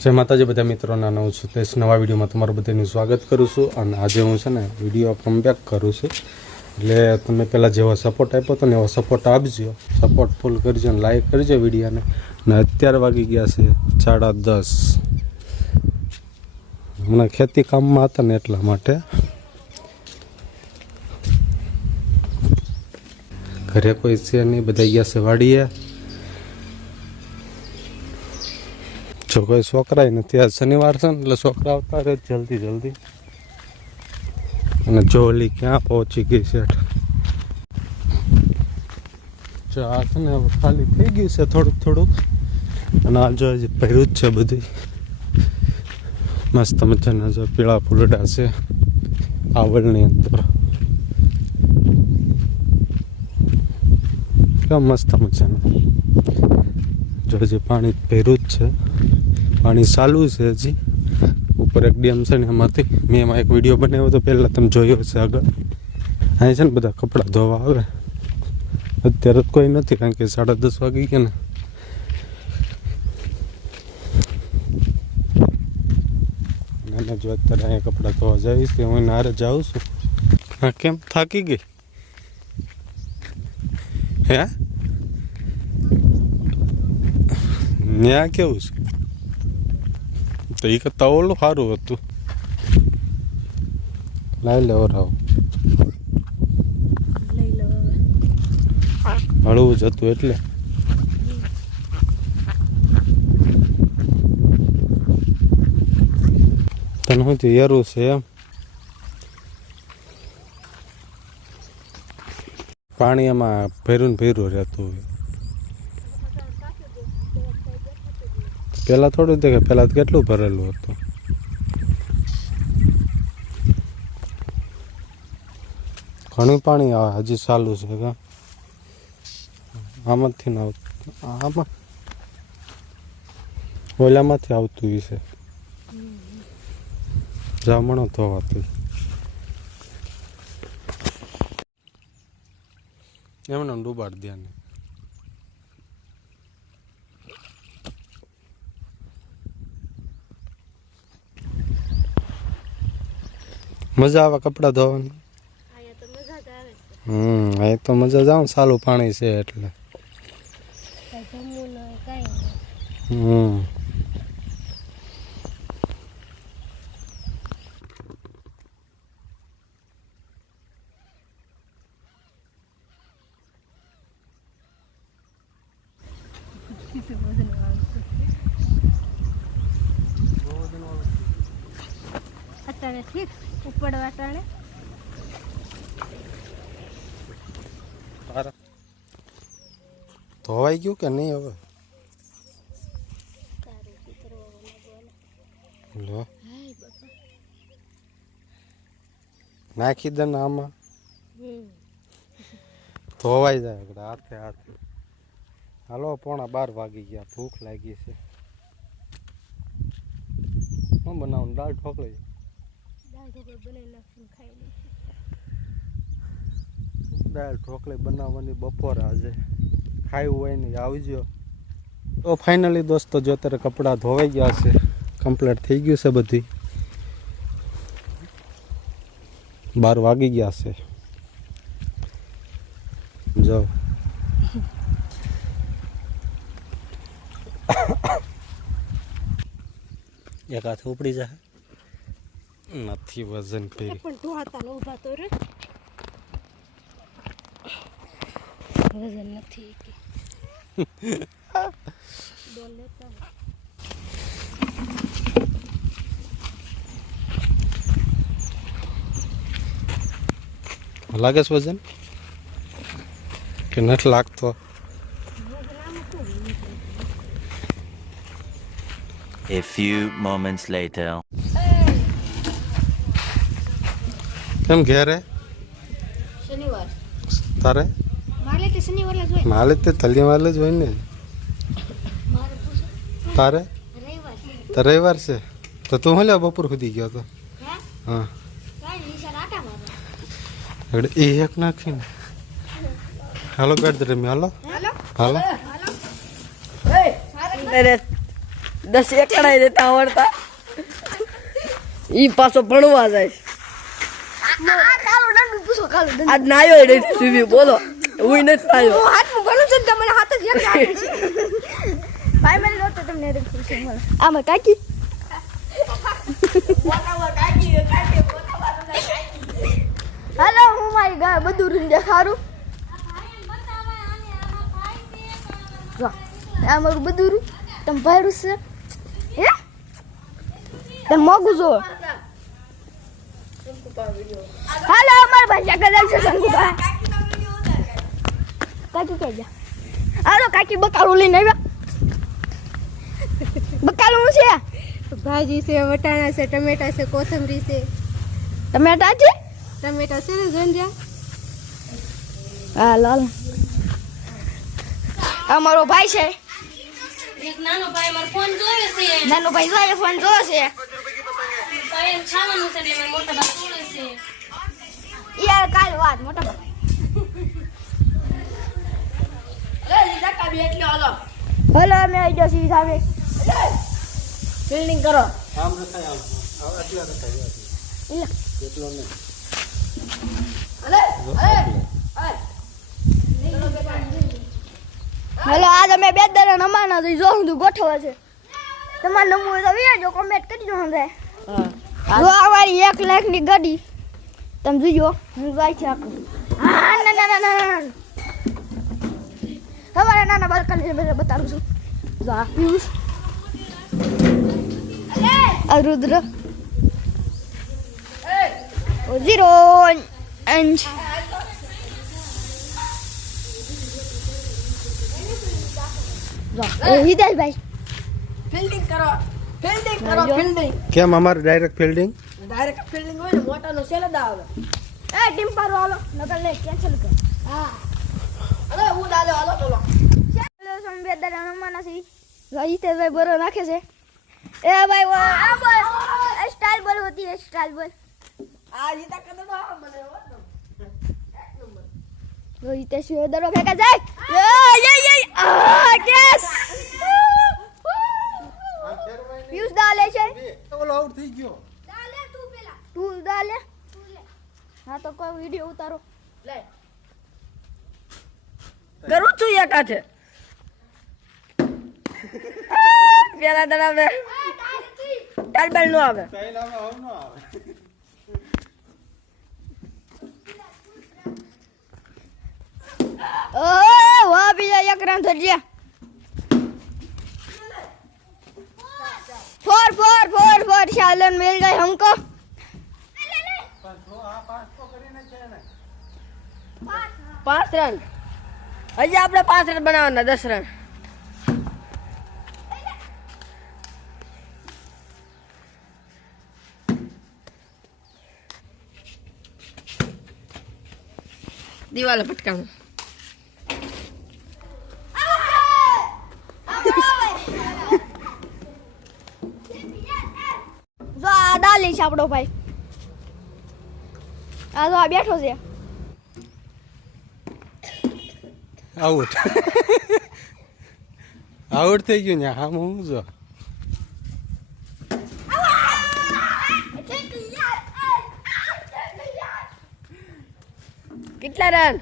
જય માતાજી બધા મિત્રોના નવું છું તે નવા વિડીયોમાં તમારું બધાનું સ્વાગત કરું છું અને આજે હું છે ને વિડીયો કમબેક કરું છું એટલે તમે પહેલાં જેવો સપોર્ટ આપ્યો હતો ને એવો સપોર્ટ આપજો, સપોર્ટ ફૂલ કરજો અને લાઈક કરજો વિડીયોને. અને અત્યારે વાગી ગયા છે 10:30. હમણાં ખેતી કામમાં હતા ને એટલા માટે. ઘરે કોઈ છે નહીં, બધા ગયા છે વાડીએ. જો કોઈ છોકરાય નથી, આજ શનિવાર છે ને એટલે છોકરા આવતા રહે જલ્દી. અને જોલી ક્યાં પહોંચી ગઈ છે. જો આ છે ને ખાલી થઈ ગયું છે થોડુંક. અને આ જો ભર્યું જ છે બધું મસ્ત મજાના. જો પીળા ફૂલડા છે આવડની અંદર, કેમ મસ્ત મજાના. જો હજી પાણી ભર્યું જ છે, પાણી ચાલુ છે હજી. ઉપર એક ડેમ છે ને એમાંથી મેં એમાં એક વિડીયો બનાવ્યો હતો, પહેલાં તમે જોયો છે આગળ. અહીં છે ને બધા કપડાં ધોવા આવે. અત્યારે કોઈ નથી કારણ કે 10:30 વાગી ગયા ને. અને જો અત્યારે અહીંયા કપડાં ધોવા જઈશ કે હું નારે જાઉં છું. હા, કેમ થાકી ગઈ હે? ન્યા કેવું છે? તો એ કરતાં ઓલું સારું હતું. લાવી લે રાવ, હળવું જ હતું એટલે. તને શું થયું? એરું છે એમ? પાણી એમાં ભર્યું રહેતું હોય. પહેલાં થોડું દેખાય, પહેલાં તો કેટલું ભરેલું હતું. ઘણું પાણી આવે હજી ચાલુ છે કા? આમાંથી ના આવતું, આમાં ઓલામાંથી આવતું હશે. જામણો ધોવાતું એમને ડૂબાડ દે ને. મજા આવે કપડાં ધોવાની? અહીં તો મજા જાવ, સારું પાણી છે એટલે. અત્યારે ઠીક ઉપડવા ટાણે ધોવાઈ ગયું કે નહીં હવે? લો નાખી દે ને આમાં, ધોવાઈ જાય હાથે. હાલો 11:15 વાગી ગયા, ભૂખ લાગી છે. શું બનાવું? દાળ ઢોકળી બનાવવાની બપોરે આજે. ખાયું હોય ને આવજો. તો ફાઇનલી દોસ્તો જો અત્યારે કપડાં ધોવાઈ ગયા છે, કમ્પ્લીટ થઈ ગયું છે બધી. 12 વાગી ગયા છે. જો એક હાથ ઉપડી જાય નથી વજન પે વજન નથી લાગે છે વજન કે નથી લાગતો? A few moments later. કેમ ઘેરે? શનિવાર તારે? મારે તે શનિવાર જ હોય. માલે તે તલિયાવાલ જ હોય ને. તારે તો રવિવાર છે તો તું હલે બપોર સુધી ગયો તો? હા, એ એક નાખીને હાલો ગાડી રમી. હાલો. 10 એકડા દેતા આવડતા ઈ પાછો ભણવા જાય કાલો દંડ પૂછો કાલો દંડ આજ નાયો રે સીવી બોલો હું નથી નાયો હું હાથમાં ભણું છું ને મને હાથ જ એક લાગે છે ભાઈ મને નહોતો તમને રે પૂછે મને આમાં કાકી હાલો હું મારી ગા બધું રૂમ દેખાડું જો આ મારું બધું રૂમ તમે ભાડું છે હે તમે મોગું જો હાલો અમાર ભાઈ આગળ છે શંકુભાઈ કાકી કે જા હાલો કાકી બકાલું લઈને આવ્યા બકાલું છે ભાજી છે વટાણા છે ટમેટા છે કોથમરી છે ટમેટા છે ટમેટા છે ને જોંજા હા લાલ અમારો ભાઈ છે એક નાનો ભાઈ મારો ફોન જોવે છે નાનો ભાઈ જોઈએ ફોન જોવે છે ભાઈ એમ ખાવાનું છે એટલે મારા મોટા ભાઈ જોવે છે યાર કાલ વાત મોટા ભાઈ હલો અમે આવી ગયા છીએ સામે ફિલ્ડિંગ કરો આમ રખાય આમ આટલા રખાય એટલો નહીં હલો આજ અમે બે દાડા નમાના તો જો હું ગોઠવે છે તમારે નમવું હોય તો વિયાજો કોમેન્ટ કરજો હમરે જો અમારી 1 લાખની ગાડી તમે જોજો હું જાય છે આખું હા ના ના ના ના તમારા નાના બાળકને મેં બતાવું છું જો આ પિયુષ આ રુદ્ર ઓ 0 અંશ હિદાયભાઈ ફિલ્ડિંગ કરો ફિલ્ડિંગ કેમ અમારે ડાયરેક્ટ ફિલ્ડિંગ ડાયરેક્ટ ફિલ્ડિંગ હોય ને મોટાનો સેલદ આવે એ ટીમ પારો હાલો નકર લે કેન્સલ કર હા અરે હું ડાલો હાલો ચલો ચાલો સંવેદન રમવાના છે રહીતેશભાઈ બરો નાખે છે એ ભાઈ આ બોલ સ્ટાઇલ બોલ હોતી है स्टाइल बोल આ જીતા કદો તો મને રહીતેશ દરો ફેંકા જાય યે આ કેસ પિયુષ દાલે છે ઓલો આઉટ થઈ ગયો દાલે તું પેલા તું દાલે હા તો કોઈ વિડિયો ઉતારો લે કરું છું એક હાથે પેલા દડા બે ટાલબલ નો આવે પહેલામાં આવ ન આવે ओ वाह भैया एक रन धर दिया 4 शालन मिल गए हमको 5 રન હજી આપણે 5 રન બનાવવાના 10 રન દિવાલે પટકાવું જો આ દાલી છે આપણો ભાઈ આ જો આ બેઠો છે આઉટ આઉટ થઈ ગયું ને હા હું જો કેટલા રન